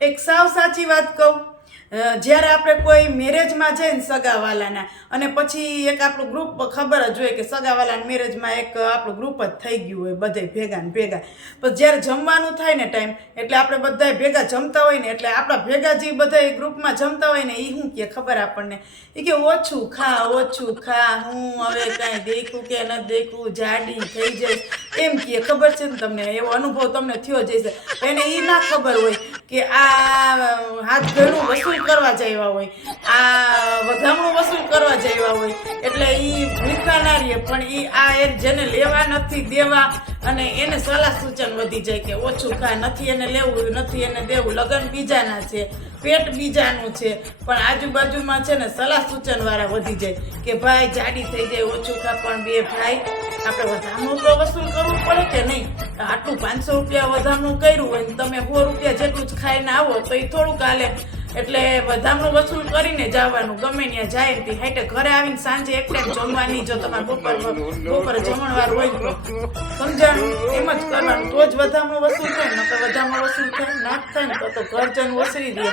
એક સાવ સાચી વાત કહું, જ્યારે આપણે કોઈ મેરેજમાં જઈને સગાવાલાના અને પછી એક આપણું ગ્રુપ ખબર જ હોય કે સગાવાલાના મેરેજમાં એક આપણું ગ્રુપ જ થઈ ગયું હોય બધે ભેગા ને ભેગા. પણ જ્યારે જમવાનું થાય ને ટાઈમ એટલે આપણે બધા ભેગા જમતા હોય ને એટલે આપણા ભેગા જે બધા ગ્રુપમાં જમતા હોય ને એ શું કે ખબર આપણને, એ કે ઓછું ખા, હું હવે કાંઈ દેખું કે ન દેખું, જાડી થઈ જઈશ એમ કે. ખબર છે ને તમને? એવો અનુભવ તમને થયો જશે. એને એ ના ખબર હોય કે આ હાથ ઘણું વસૂલ કરવા જયા હોય, આ વધામણું વસૂલ કરવા જયા હોય, એટલે એ ભૂખા ના રહીએ. પણ એ આ જેને લેવા નથી દેવા અને એને સલાહ સૂચન વધી જાય કે ઓછું ખા, નથી એને લેવું, નથી એને દેવું, લગ્ન બીજાના છે, પેટ બીજાનું છે, પણ આજુબાજુમાં છે ને સલાહ સૂચન વાળા વધી જાય કે ભાઈ જાડી થઈ જાય, ઓછું ખા. પણ બે ભાઈ આપણે વધામણું તો વસૂલ કરવું પડે કે નહીં? આટલું 500 રૂપિયા વધામણું કર્યું હોય ને તમે 100 રૂપિયા જેટલું જ ખાઈને આવો તો એ થોડુંક હાલે. એટલે વધામણું વસૂલ કરીને જવાનું, ગમે ત્યાં જાય ને હાઈટે ઘરે આવીને સાંજે એક ટાઈમ જમવાની. જો તમારે બપોરે જમણવાર હોય તો સમજાણું, એમ જ કરવાનું, તો જ વધામણું વસૂલ થાય. નકર વધામણું વસૂલ થાય ના થાય ને તો ઘર જન ઓસરી દે.